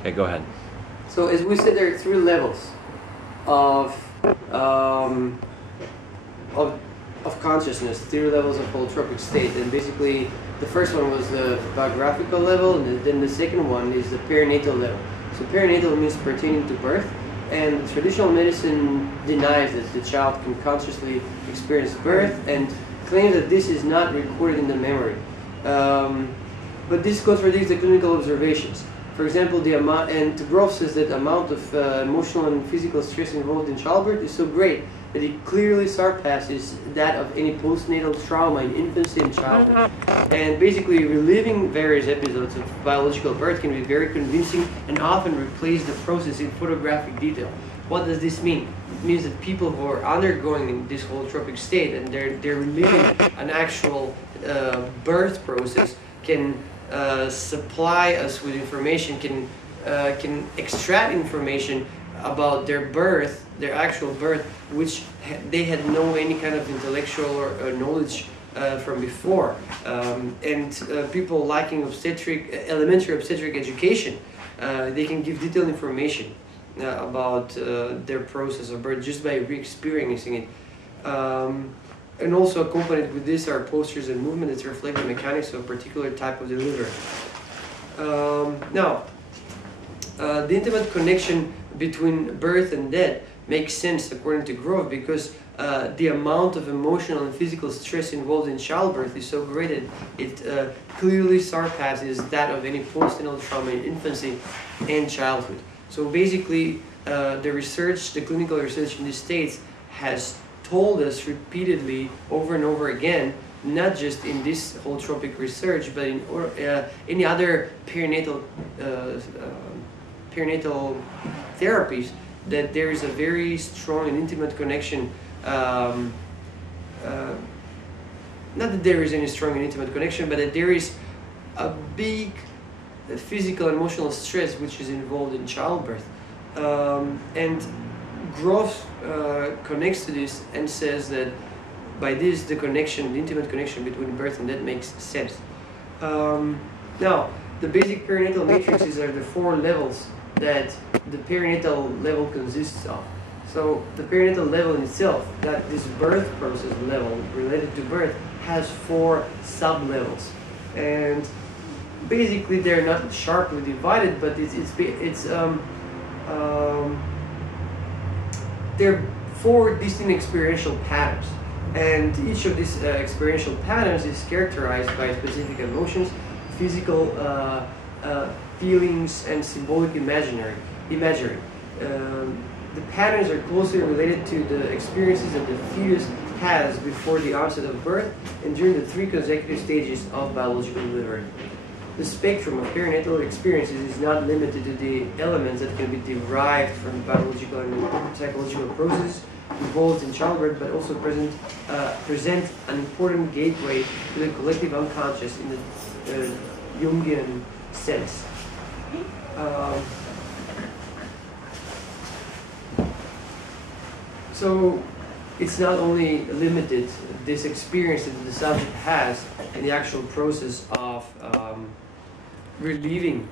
Okay, go ahead. So as we said, there are three levels of um, of of consciousness, three levels of holotropic state, and basically the first one was the biographical level, and then the second one is the perinatal level. So perinatal means pertaining to birth, and traditional medicine denies that the child can consciously experience birth and claims that this is not recorded in the memory. But this contradicts the clinical observations. For example, the amount, and Grof says that the amount of emotional and physical stress involved in childbirth is so great that it clearly surpasses that of any postnatal trauma in infancy and childhood. And basically, reliving various episodes of biological birth can be very convincing and often replace the process in photographic detail. What does this mean? It means that people who are undergoing this holotropic state and they're reliving an actual birth process can supply us with information, can extract information about their birth, their actual birth, which they had no any kind of intellectual or knowledge from before. People lacking elementary obstetric education, they can give detailed information about their process of birth just by re-experiencing it. And also accompanied with this are postures and movements that reflect the mechanics of a particular type of delivery. The intimate connection between birth and death makes sense according to Grove because the amount of emotional and physical stress involved in childbirth is so great that it clearly surpasses that of any postnatal trauma in infancy and childhood. So basically, the clinical research in the States has told us repeatedly over and over again, not just in this holotropic research, but in any other perinatal therapies, that there is a very strong and intimate connection. Not that there is any strong and intimate connection, but that there is a big physical and emotional stress which is involved in childbirth. And Gross connects to this and says that by this the intimate connection between birth and death makes sense. Now, the basic perinatal matrices are the four levels that the perinatal level consists of. So the perinatal level in itself, that this birth process level related to birth, has four sub-levels, and basically they're not sharply divided, but they're four distinct experiential patterns, and each of these experiential patterns is characterized by specific emotions, physical feelings, and symbolic imagery. The patterns are closely related to the experiences that the fetus has before the onset of birth and during the three consecutive stages of biological delivery. The spectrum of perinatal experiences is not limited to the elements that can be derived from biological and psychological processes involved in childbirth, but also present an important gateway to the collective unconscious in the Jungian sense. So it's not only limited, this experience that the subject has in the actual process of relieving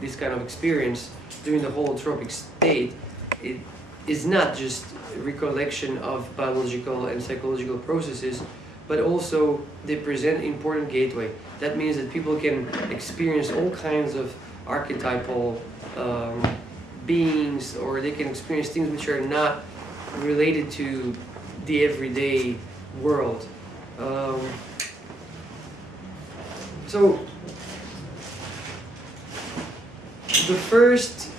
this kind of experience during the holotropic state. It is not just recollection of biological and psychological processes, but also they present important gateway. That means that people can experience all kinds of archetypal beings, or they can experience things which are not related to the everyday world. So the first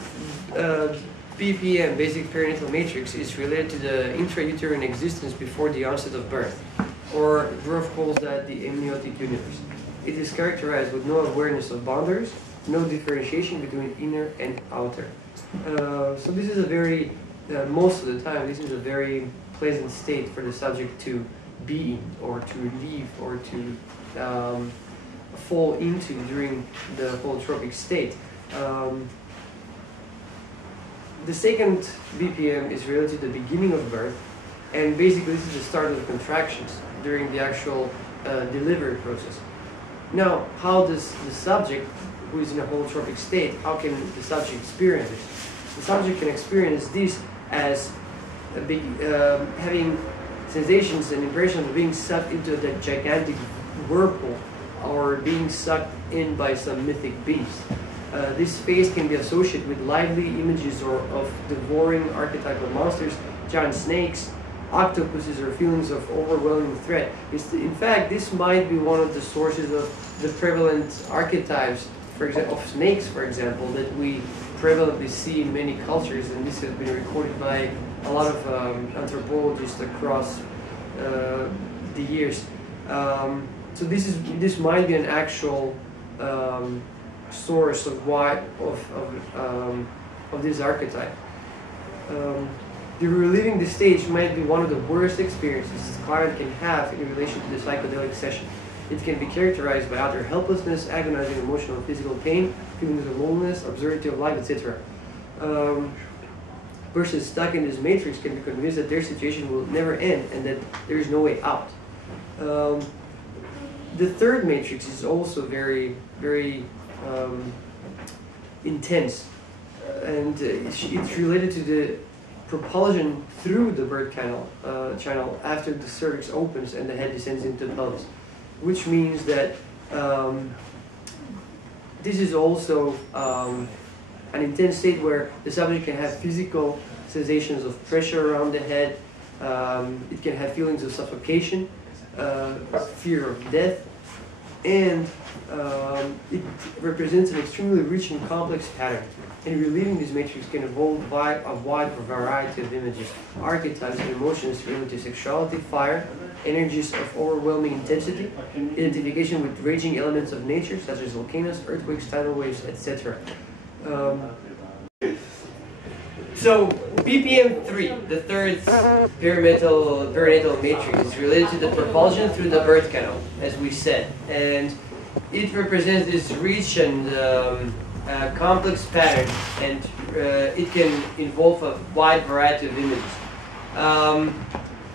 BPM, basic perinatal matrix, is related to the intrauterine existence before the onset of birth, or Grof calls that the amniotic universe. It is characterized with no awareness of boundaries, no differentiation between inner and outer. So this is a very, most of the time, this is a very pleasant state for the subject to be in, or to leave, or to fall into during the holotropic state. The second BPM is related to the beginning of birth, and basically this is the start of the contractions during the actual delivery process. Now, how does the subject who is in a holotropic state, how can the subject experience this? The subject can experience this as having sensations and impressions of being sucked into that gigantic whirlpool or being sucked in by some mythic beast. This phase can be associated with lively images of devouring archetypal monsters, giant snakes, octopuses, or feelings of overwhelming threat. In fact, this might be one of the sources of the prevalent archetypes, for example, of snakes, for example, that we prevalently see in many cultures, and this has been recorded by a lot of anthropologists across the years. So this might be an actual source of this archetype. The reliving the stage might be one of the worst experiences the client can have in relation to the psychedelic session. It can be characterized by utter helplessness, agonizing emotional and physical pain, feelings of loneliness, absurdity of life, etc. Persons stuck in this matrix can be convinced that their situation will never end and that there is no way out. The third matrix is also very, very intense, and it's related to the propulsion through the birth channel after the cervix opens and the head descends into the pelvis, which means that this is also an intense state where the subject can have physical sensations of pressure around the head. It can have feelings of suffocation, fear of death, and it represents an extremely rich and complex pattern. And reliving this matrix can evolve a wide variety of images, archetypes, and emotions related to sexuality, fire, energies of overwhelming intensity, identification with raging elements of nature such as volcanoes, earthquakes, tidal waves, etc. So BPM 3, the third perinatal matrix, is related to the propulsion through the birth canal, as we said, and it represents this rich and complex pattern, and it can involve a wide variety of images.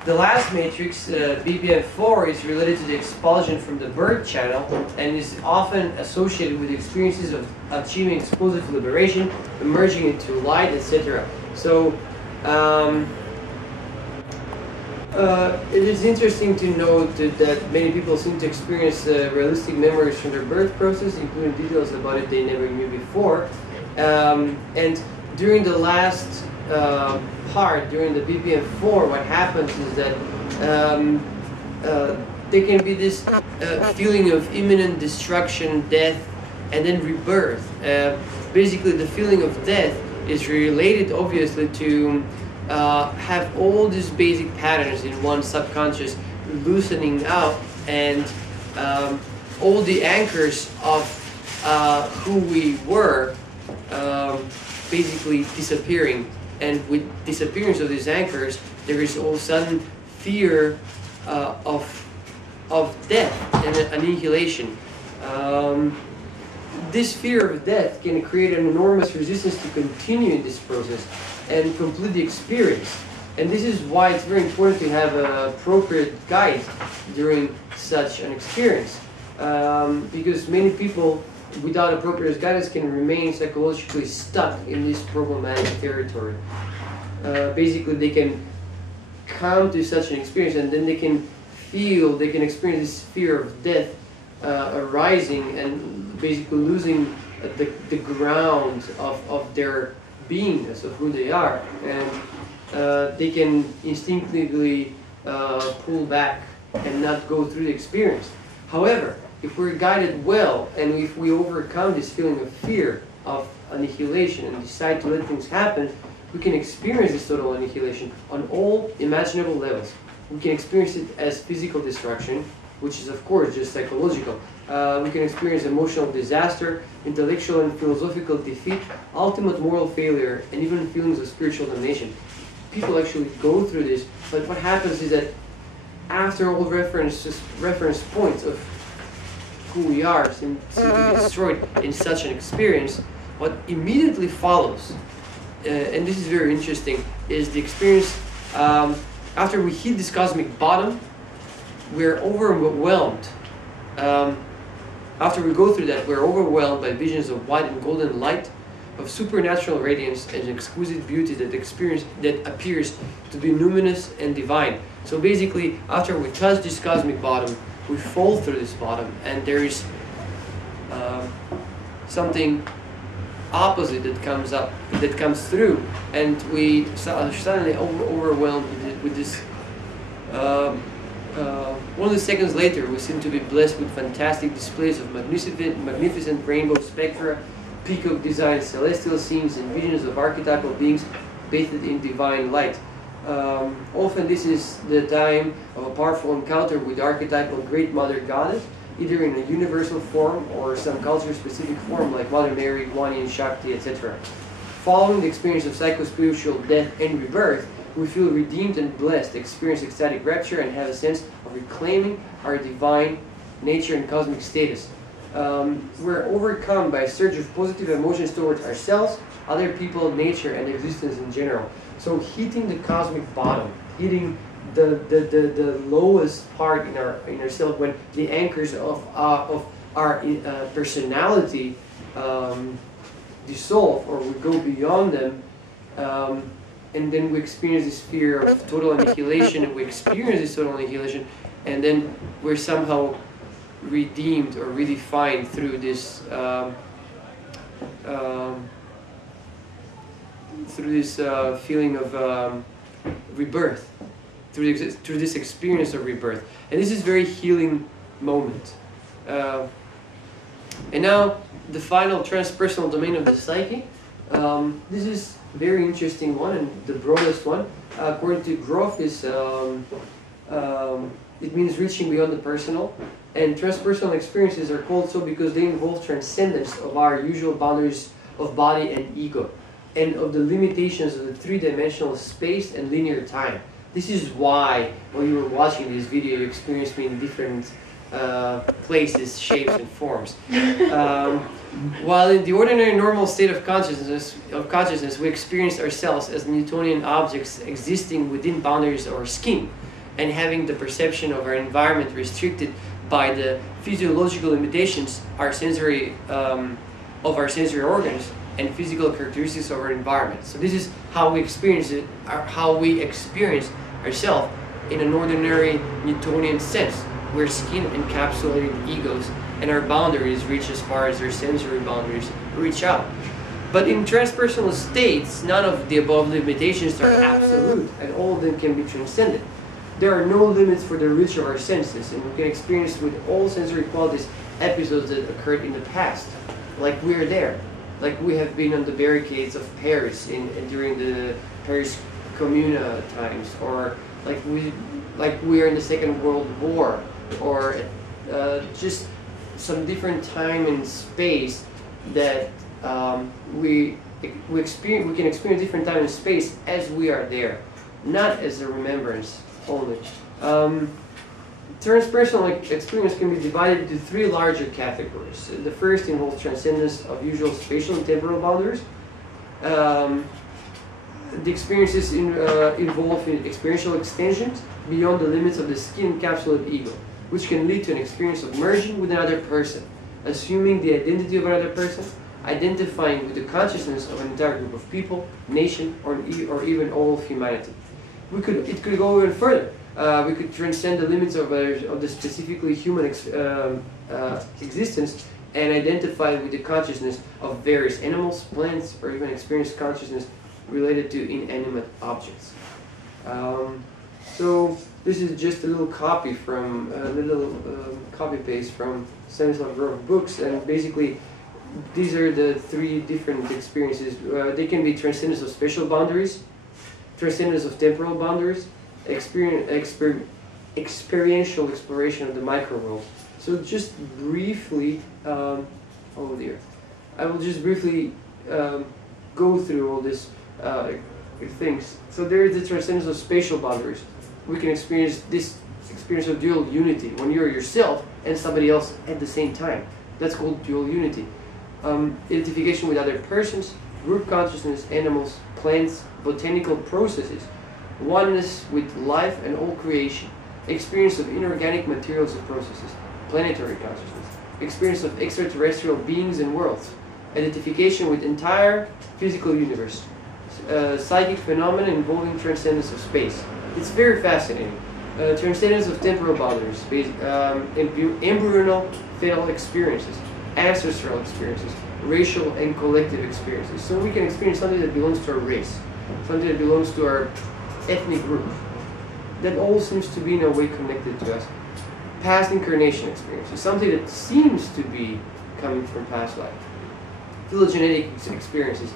The last matrix, BPM 4, is related to the expulsion from the birth channel and is often associated with experiences of achieving explosive liberation, emerging into light, etc. So it is interesting to note that many people seem to experience realistic memories from their birth process, including details about it they never knew before. And during the last part, during the BPM 4, what happens is that there can be this feeling of imminent destruction, death, and then rebirth. Basically, the feeling of death is related, obviously, to have all these basic patterns in one subconscious loosening out, and all the anchors of who we were basically disappearing. And with disappearance of these anchors, there is all of a sudden fear of death and annihilation. This fear of death can create an enormous resistance to continue in this process and complete the experience. And this is why it's very important to have an appropriate guide during such an experience. Because many people without appropriate guidance can remain psychologically stuck in this problematic territory. Basically, they can come to such an experience and then they can experience this fear of death arising and basically losing the ground of their beingness, of who they are. And they can instinctively pull back and not go through the experience. However, if we're guided well, and if we overcome this feeling of fear of annihilation and decide to let things happen, we can experience this total annihilation on all imaginable levels. We can experience it as physical destruction, which is of course just psychological. We can experience emotional disaster, intellectual and philosophical defeat, ultimate moral failure, and even feelings of spiritual damnation. People actually go through this, but what happens is that after all reference points of who we are seem to be destroyed in such an experience, what immediately follows, and this is very interesting, is the experience after we hit this cosmic bottom, we're overwhelmed After we go through that, we're overwhelmed by visions of white and golden light, of supernatural radiance and exquisite beauty that appears to be luminous and divine. So basically, after we touch this cosmic bottom, we fall through this bottom, and there is something opposite that comes up, that comes through, and we are suddenly overwhelmed with this. 1 of the seconds later, we seem to be blessed with fantastic displays of magnificent rainbow spectra, peacock designs, celestial scenes, and visions of archetypal beings bathed in divine light. Often this is the time of a powerful encounter with the archetypal Great Mother Goddess, either in a universal form or some culture-specific form like Mother Mary, Guan Yin, Shakti, etc. Following the experience of psycho-spiritual death and rebirth, we feel redeemed and blessed, experience ecstatic rapture, and have a sense of reclaiming our divine nature and cosmic status. We're overcome by a surge of positive emotions towards ourselves, other people, nature, and existence in general. So hitting the cosmic bottom, hitting the lowest part in ourselves, when the anchors of our personality dissolve, or we go beyond them, and then we experience this fear of total annihilation, and we experience this total annihilation, and then we're somehow redeemed or redefined through this feeling of rebirth, through this experience of rebirth. And this is a very healing moment. And now the final transpersonal domain of the psyche. This is a very interesting one and the broadest one. According to Grof, it means reaching beyond the personal. And transpersonal experiences are called so because they involve transcendence of our usual boundaries of body and ego, and of the limitations of the three-dimensional space and linear time. This is why, when you were watching this video, you experienced me in different places, shapes, and forms. While in the ordinary normal state of consciousness, we experience ourselves as Newtonian objects existing within boundaries of our skin, and having the perception of our environment restricted by the physiological limitations of our sensory organs and physical characteristics of our environment. So this is how we experience it, how we experience ourselves in an ordinary Newtonian sense, where skin encapsulated egos and our boundaries reach as far as their sensory boundaries reach out. But in transpersonal states, none of the above limitations are absolute, and all of them can be transcended. There are no limits for the reach of our senses, and we can experience with all sensory qualities episodes that occurred in the past, like we're there, like we have been on the barricades of Paris during the Paris Commune times, or like we are in the Second World War, or just some different time and space that we can experience different time and space as we are there, not as a remembrance only. Transpersonal experience can be divided into three larger categories. The first involves transcendence of usual spatial and temporal boundaries. The experiences involve experiential extensions beyond the limits of the skin-encapsulated ego, which can lead to an experience of merging with another person, assuming the identity of another person, identifying with the consciousness of an entire group of people, nation, or even all of humanity. It could go even further. We could transcend the limits of the specifically human existence and identify with the consciousness of various animals, plants, or even experience consciousness related to inanimate objects. So this is just a little copy from copy paste from Stanislav Grof books, and basically these are the three different experiences. They can be transcendence of spatial boundaries, transcendence of temporal boundaries, experiential exploration of the micro world. So just briefly, oh dear, I will just briefly go through all these things. So there is the transcendence of spatial boundaries. We can experience this experience of dual unity, when you're yourself and somebody else at the same time. That's called dual unity. Identification with other persons, group consciousness, animals, plants, botanical processes, oneness with life and all creation, experience of inorganic materials of processes, planetary consciousness, experience of extraterrestrial beings and worlds, identification with entire physical universe, psychic phenomena involving transcendence of space. It's very fascinating. Transcendence of temporal boundaries, embryonal fetal experiences, ancestral experiences, racial and collective experiences. So we can experience something that belongs to our race, something that belongs to our ethnic group. That all seems to be in a way connected to us. Past incarnation experiences, something that seems to be coming from past life. Phylogenetic experiences,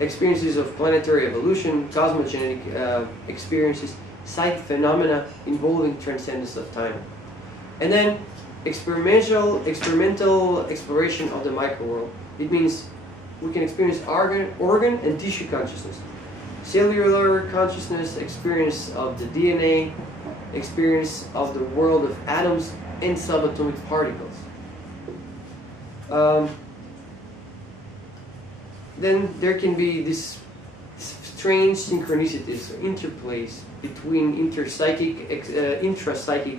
experiences of planetary evolution, cosmogenetic experiences, psychic phenomena involving transcendence of time. And then experimental exploration of the microworld. It means we can experience organ and tissue consciousness, cellular consciousness, experience of the DNA, experience of the world of atoms and subatomic particles. Then there can be this strange synchronicities, interplays between intrapsychic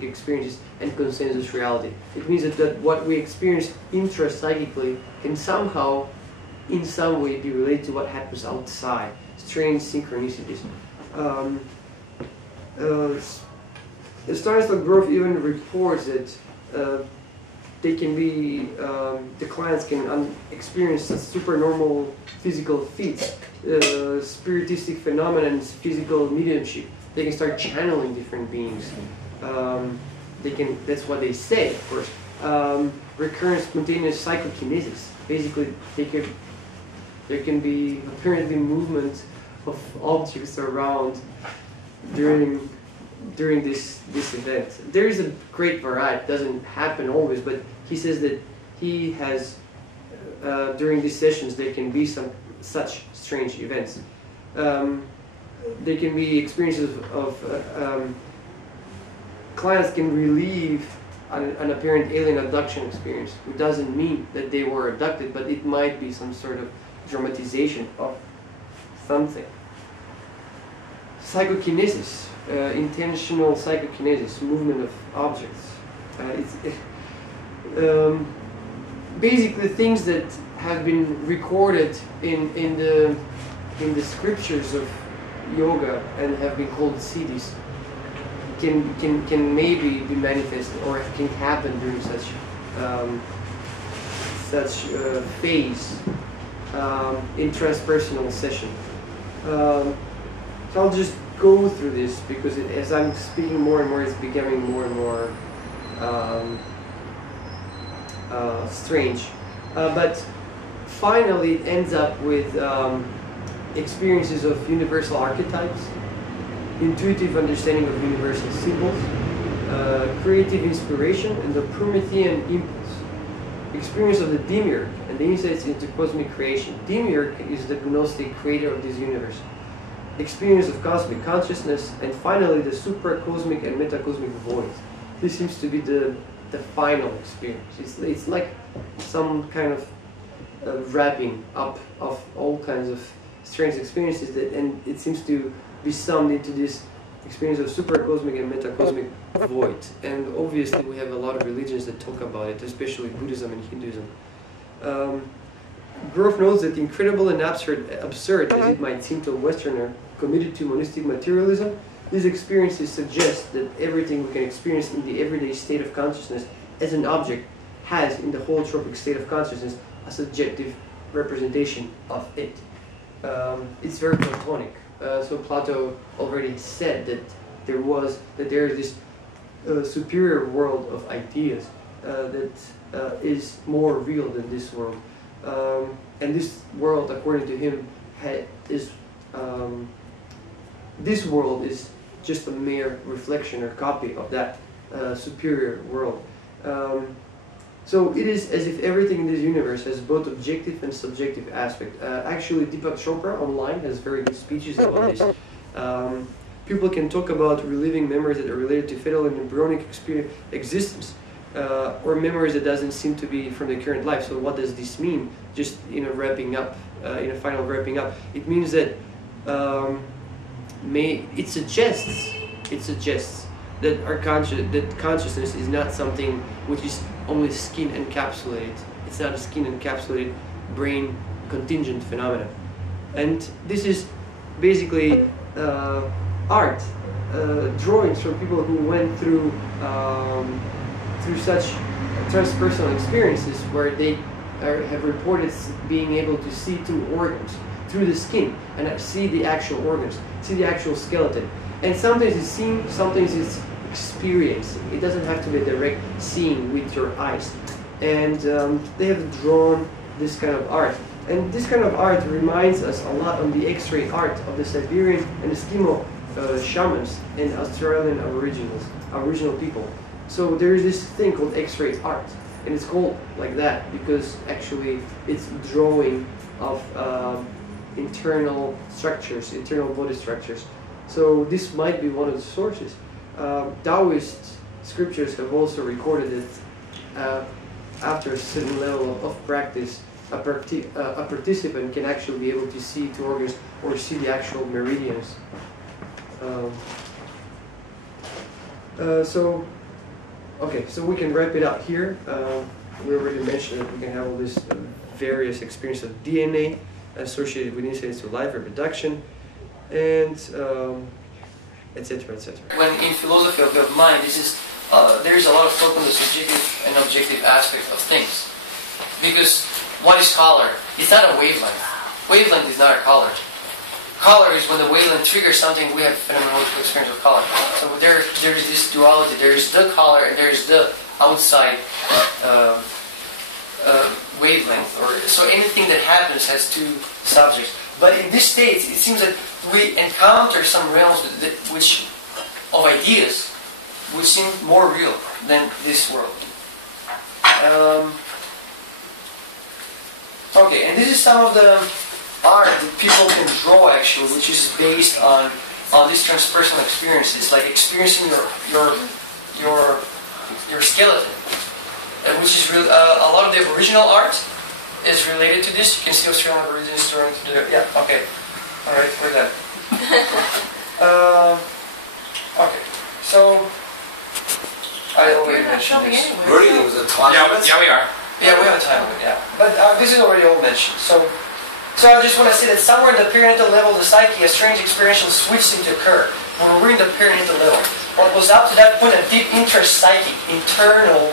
experiences and consensus reality. It means that what we experience intrapsychically can somehow, in some way, be related to what happens outside. Strange synchronicities. Stanislav Grof even reports that they can be, the clients can experience supernormal physical feats, spiritistic phenomena, and physical mediumship. They can start channeling different beings. They can, that's what they say, of course. Recurrent spontaneous psychokinesis. Basically, there can be apparently movement of objects around during this event. There is a great variety. It doesn't happen always, but he says that he has during these sessions there can be some such strange events. There can be experiences of clients can relieve an apparent alien abduction experience. It doesn't mean that they were abducted, but it might be some sort of dramatization of something. Psychokinesis, intentional psychokinesis, movement of objects. Basically things that have been recorded in the scriptures of yoga and have been called siddhis can maybe be manifested or can happen during such phase in transpersonal session. So I'll just go through this because as I'm speaking more and more, it's becoming more and more strange. But finally, it ends up with experiences of universal archetypes, intuitive understanding of universal symbols, creative inspiration, and the Promethean impulse. Experience of the demiurge and the insights into cosmic creation. Demiurge is the Gnostic creator of this universe. Experience of cosmic consciousness, and finally the supracosmic and metacosmic void. This seems to be the final experience. It's like some kind of wrapping up of all kinds of strange experiences, and it seems to be summed into this experience of supracosmic and metacosmic void. And obviously we have a lot of religions that talk about it, especially Buddhism and Hinduism. Grof notes that incredible and absurd as it might seem to a Westerner committed to monistic materialism, these experiences suggest that everything we can experience in the everyday state of consciousness as an object has, in the holotropic state of consciousness, a subjective representation of it. It's very Platonic. So Plato already said that there is this superior world of ideas that is more real than this world. And this world, according to him, this world is just a mere reflection or copy of that superior world. So it is as if everything in this universe has both objective and subjective aspect. Actually, Deepak Chopra online has very good speeches about this. People can talk about reliving memories that are related to fetal and embryonic existence, or memories that doesn't seem to be from the current life. So what does this mean? Just wrapping up, in a final wrapping up, it means that it suggests that consciousness is not something which is only skin encapsulated. It's not a skin encapsulated brain contingent phenomenon. And this is basically art, drawings from people who went through such transpersonal experiences where they have reported being able to see through organs, through the skin, and see the actual organs, see the actual skeleton. And sometimes it's seen, sometimes it's experiencing. It doesn't have to be a direct seeing with your eyes. And they have drawn this kind of art. And this kind of art reminds us a lot of the X-ray art of the Siberian and Eskimo shamans and Australian Aboriginal people. So there is this thing called X-ray art, and it's called like that because actually it's drawing of internal structures, internal body structures. So this might be one of the sources. Taoist scriptures have also recorded that after a certain level of practice, a participant can actually be able to see to organs or see the actual meridians. So we can wrap it up here. We already mentioned that we can have all this various experience of DNA associated with insights to life reproduction, and etc., etc. When in philosophy of mind, this is there is a lot of talk on the subjective and objective aspect of things. Because what is color? It's not a wavelength. Wavelength is not a color. Color is when the wavelength triggers something. We have phenomenological experience with color. So there is this duality. There is the color and there is the outside wavelength. So anything that happens has two subjects. But in this state, it seems that we encounter some realms of ideas which seem more real than this world. Okay, and this is some of the art that people can draw actually, which is based on these transpersonal experiences, like experiencing your skeleton, which is really a lot of the original art is related to this. You can see Australian Aborigines starting to do it. Yeah. Okay. All right. We're done. Okay. So I already mentioned this. Really, it was a time. Yeah, we are. Yeah, we have a time limit, yeah. But this is already all mentioned. So I just want to say that somewhere in the perinatal level of the psyche, a strange experience switches to occur. When we're in the perinatal level, what was up to that point a deep intra-psychic, internal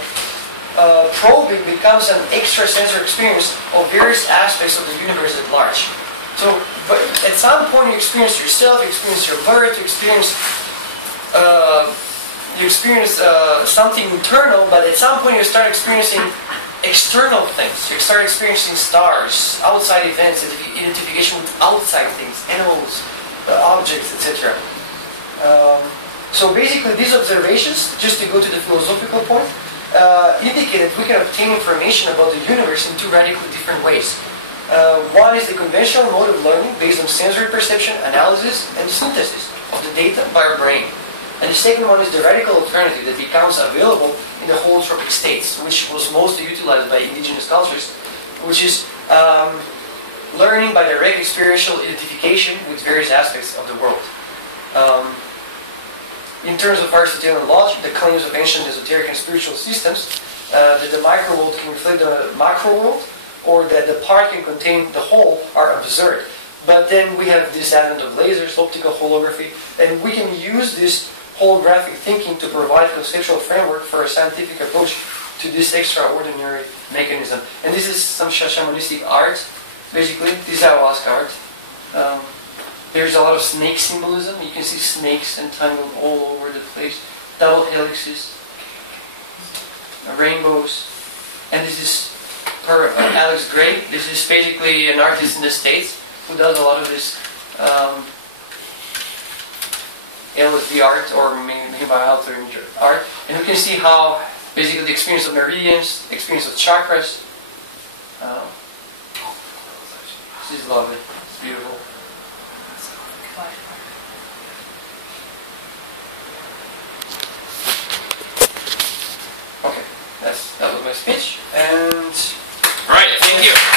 probing becomes an extrasensory experience of various aspects of the universe at large. So, but at some point you experience yourself, you experience your birth, you experience something internal, but at some point you start experiencing external things. You start experiencing stars, outside events, identification with outside things, animals, objects, etc. So basically these observations, just to go to the philosophical point, indicate that we can obtain information about the universe in two radically different ways. One is the conventional mode of learning based on sensory perception, analysis, and synthesis of the data by our brain. And the second one is the radical alternative that becomes available in the holotropic states, which was mostly utilized by indigenous cultures, which is learning by direct experiential identification with various aspects of the world. In terms of Aristotelian logic, the claims of ancient esoteric and spiritual systems, that the micro world can reflect the macro world, or that the part can contain the whole, are absurd. But then we have this advent of lasers, optical holography, and we can use this holographic thinking to provide conceptual framework for a scientific approach to this extraordinary mechanism. And this is some shamanistic art, basically. This is ayahuasca art. There's a lot of snake symbolism. You can see snakes entangled all over the place. Double helixes, rainbows. And this is per Alex Gray. This is basically an artist in the States who does a lot of this LSD art, or maybe by altering art. And you can see how basically the experience of meridians, experience of chakras. This is lovely. It's beautiful. Okay, that was my speech. And right, thank you.